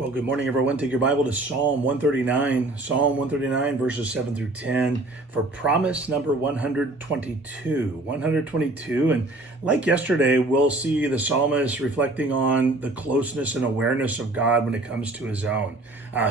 Well, good morning, everyone. Take your Bible to Psalm 139, Psalm 139, verses 7 through 10 for promise number 122. 122. And like yesterday, we'll see the psalmist reflecting on the closeness and awareness of God when it comes to his own.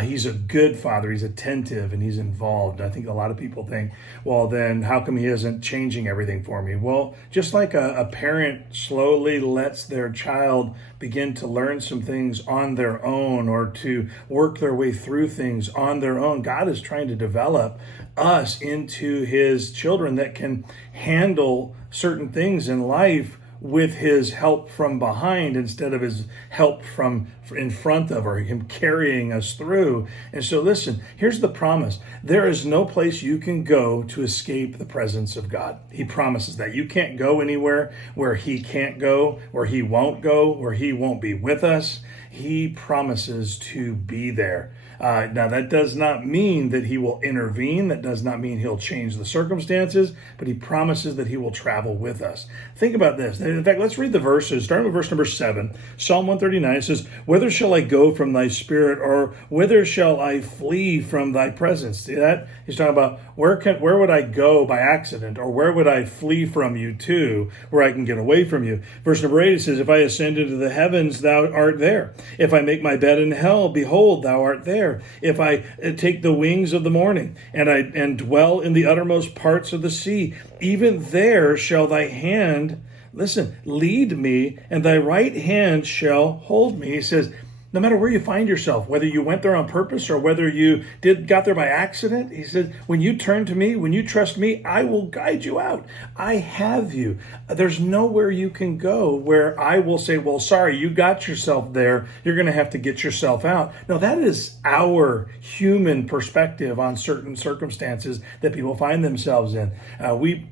He's a good father. He's attentive and he's involved. I think a lot of people think, well, then how come he isn't changing everything for me? Well, just like a parent slowly lets their child begin to learn some things on their own or to work their way through things on their own, God is trying to develop us into his children that can handle certain things in life with his help from behind instead of his help from in front of, or him carrying us through. And so listen, here's the promise. There is no place you can go to escape the presence of God. He promises that. You can't go anywhere where he can't go, where he won't go, where he won't be with us. He promises to be there. Now, that does not mean that he will intervene. That does not mean he'll change the circumstances, but he promises that he will travel with us. Think about this. In fact, let's read the verses, starting with verse number 7. Psalm 139 says, "Whither shall I go from thy spirit, or whither shall I flee from thy presence?" See that? He's talking about where would I go by accident, or where would I flee from you to, where I can get away from you. Verse number 8, it says, "If I ascend into the heavens, thou art there. If I make my bed in hell, behold, thou art there. If I take the wings of the morning and dwell in the uttermost parts of the sea, even there shall thy hand, listen, lead me, and thy right hand shall hold me." He says, no matter where you find yourself, whether you went there on purpose or whether you got there by accident, he said, when you turn to me, when you trust me, I will guide you out. I have you. There's nowhere you can go where I will say, well, sorry, you got yourself there. You're going to have to get yourself out. No, that is our human perspective on certain circumstances that people find themselves in.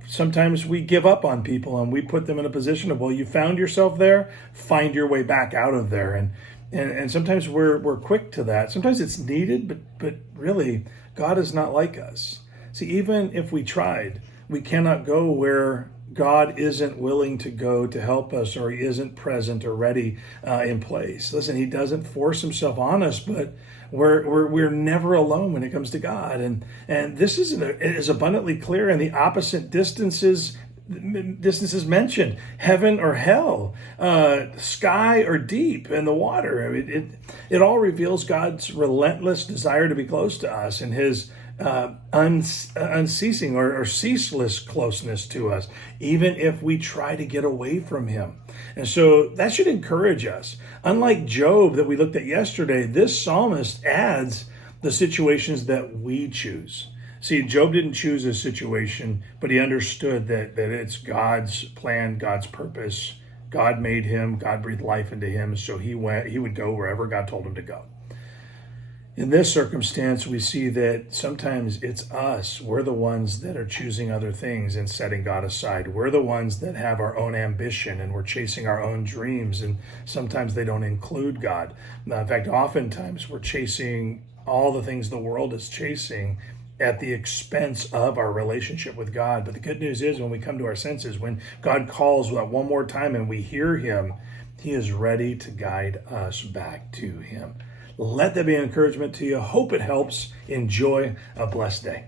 Sometimes we give up on people and we put them in a position of, well, you found yourself there, find your way back out of there. And sometimes we're quick to that. Sometimes it's needed, but really, God is not like us. See, even if we tried, we cannot go where God isn't willing to go to help us, or he isn't present or ready in place. Listen, he doesn't force himself on us, but we're never alone when it comes to God. And this is abundantly clear in the opposite distances mentioned: heaven or hell, sky or deep, and the water. I mean, it all reveals God's relentless desire to be close to us and his unceasing or ceaseless closeness to us, even if we try to get away from him. And so that should encourage us. Unlike Job that we looked at yesterday, this psalmist adds the situations that we choose. See, Job didn't choose his situation, but he understood that it's God's plan, God's purpose. God made him, God breathed life into him, so he would go wherever God told him to go. In this circumstance, we see that sometimes it's us. We're the ones that are choosing other things and setting God aside. We're the ones that have our own ambition and we're chasing our own dreams, and sometimes they don't include God. In fact, oftentimes we're chasing all the things the world is chasing at the expense of our relationship with God. But the good news is, when we come to our senses, when God calls one more time and we hear him, he is ready to guide us back to him. Let that be an encouragement to you. Hope it helps. Enjoy a blessed day.